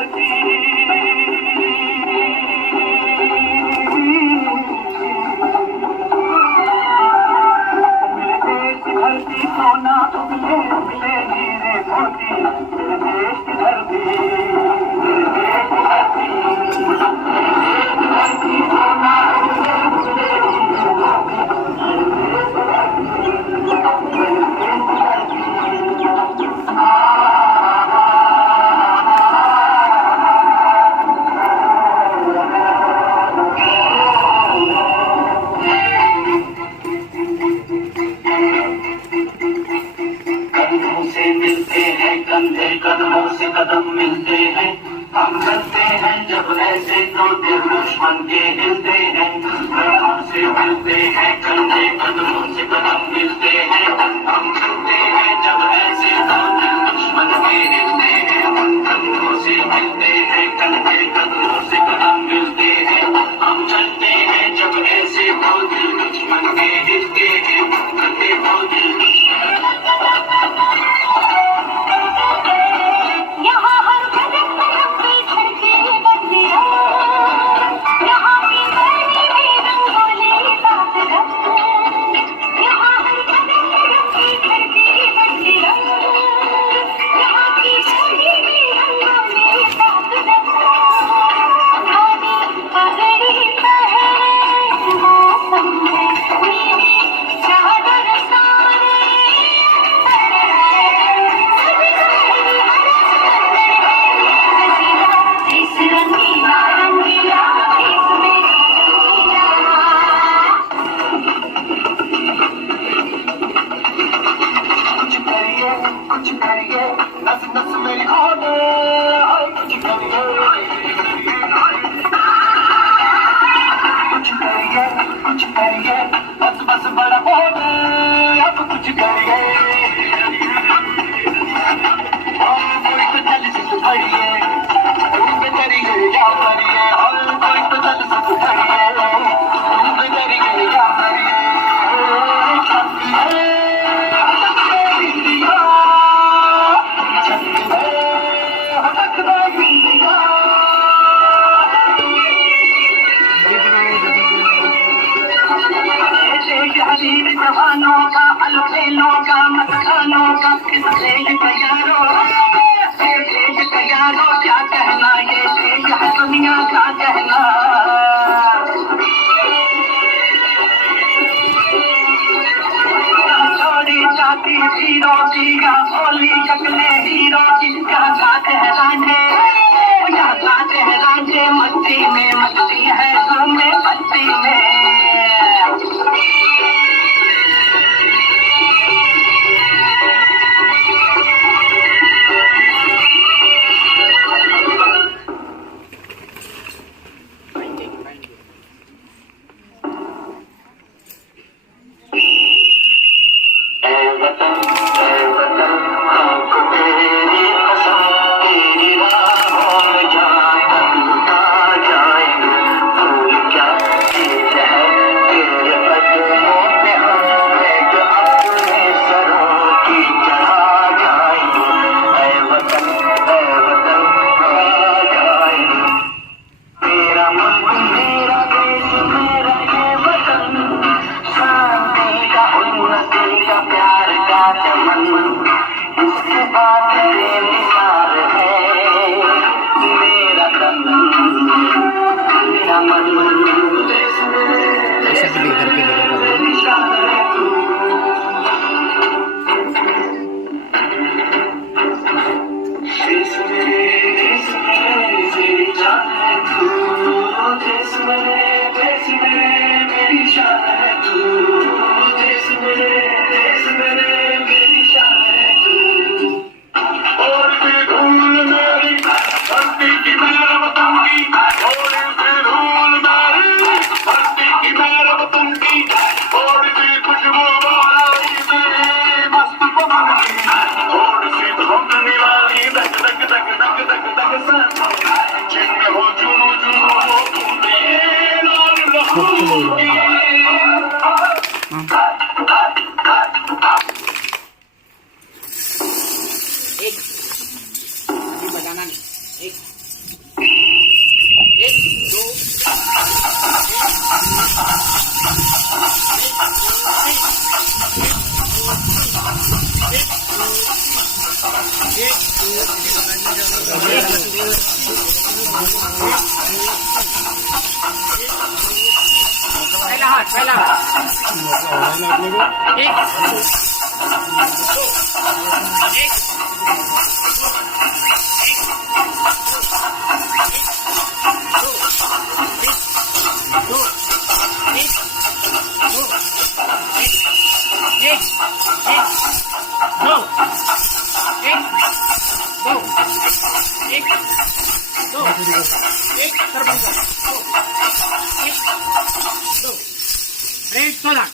धरती धरती सोना उगले उगले हीरे मोती मेरे देश की धरती सोना उगले उगले हीरे कंधे कदमों से कदम मिलते हैं हम चलते हैं जब ऐसे तो दिल दुश्मन के हिलते हैं कंधों से मिलते हैं कंधे कदमों से कदम मिलते हैं हम चलते हैं जब ऐसे तो दिल दुश्मन के हिलते हैं कंधों से मिलते हैं कंधे कदमों से कदम मिलते हैं हम चलते हैं जब ऐसे तो दिल दुश्मन के हिलते हैं कंधे तो दिल नस नस मेरी आने कुछ करिए बस बस बड़ा होने अब कुछ करिए कोई तो जल से सुधरिए करिए या करिए और कोई तो जल से सुधरिए करिए या करिए जवानों का अलबेलों का मकानों का इस देश तैयारों क्या कहना ये देश है दुनिया का कहना छोड़ी जाती हीरो की या होली जगले हीरो की क्या गाते हैं रांझे मस्ती में मस्ती है घूमे बस्ती में पहिला हात एक एक सरपंच एक दो चला